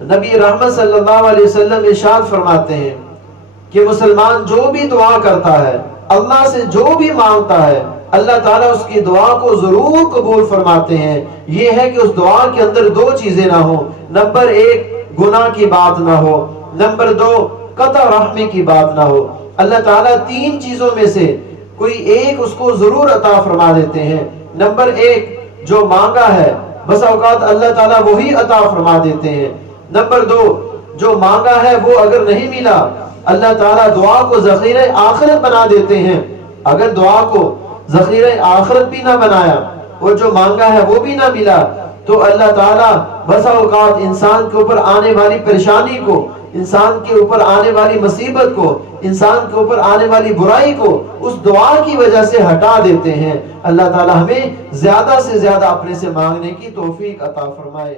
नबी रहमत सल्लल्लाहु अलैहि वसल्लम इरशाद फरमाते हैं कि मुसलमान जो भी दुआ करता है, अल्लाह से जो भी मांगता है, अल्लाह ताला उसकी दुआ को जरूर कबूल फरमाते हैं। ये है कि उस दुआ के अंदर दो चीजें ना हो। नंबर एक, गुनाह की बात ना हो। नंबर दो, कता रहमी की बात ना हो। अल्लाह ताला तीन चीजों में से कोई एक उसको जरूर अता फरमा देते हैं। नंबर एक, जो मांगा है बस औकात अल्लाह ताला वही अता फरमा देते हैं। नंबर दो, जो मांगा है वो अगर नहीं मिला, अल्लाह ताला दुआ को ज़ख़ीरे आखिरत बना देते हैं। अगर दुआ को ज़ख़ीरे आखिरत भी ना बनाया और जो मांगा है वो भी ना मिला, तो अल्लाह ताला बस औकात इंसान के ऊपर आने वाली परेशानी को, इंसान के ऊपर आने वाली मुसीबत को, इंसान के ऊपर आने वाली बुराई को उस दुआ की वजह से हटा देते हैं। अल्लाह ताला हमें ज्यादा से ज्यादा अपने से मांगने की तौफीक अता फरमाए।